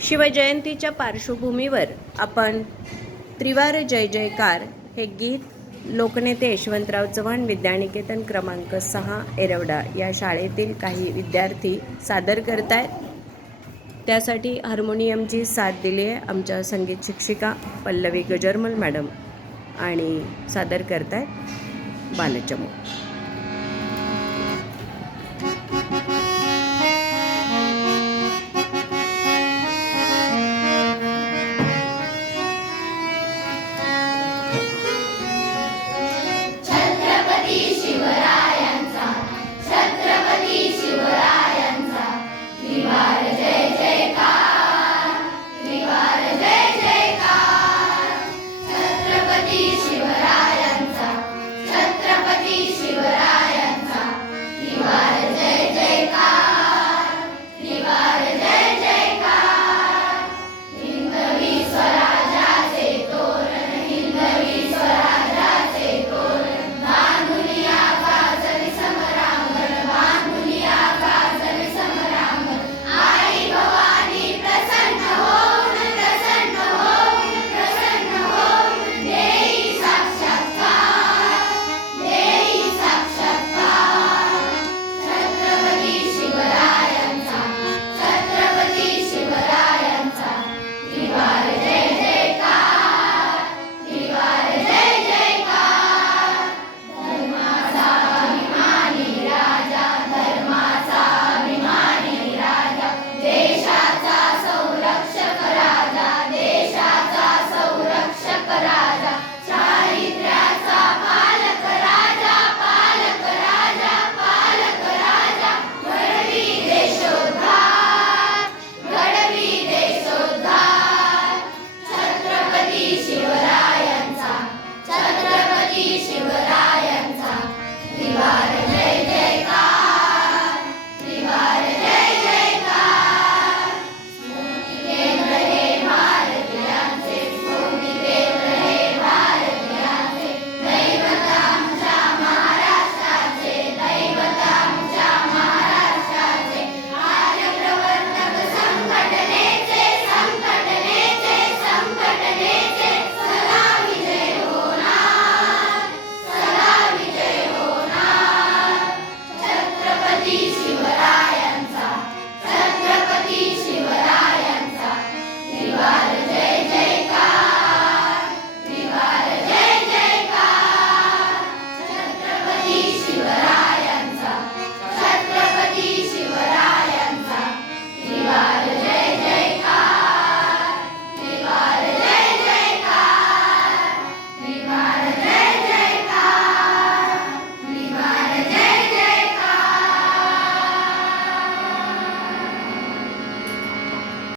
शिवजयंतीच्या पार्श्वभूमीवर आपण त्रिवार जय जयकार हे गीत लोकनेते यशवंतराव चव्हाण विद्यानिकेतन क्रमांक सहा एरवडा या शाळेतील काही विद्यार्थी सादर करत आहेत त्यासाठी हार्मोनियमची साथ दिली आहे आमच्या संगीत शिक्षिका पल्लवी गजरमल मॅडम आणि सादर करत आहेत बालचमू.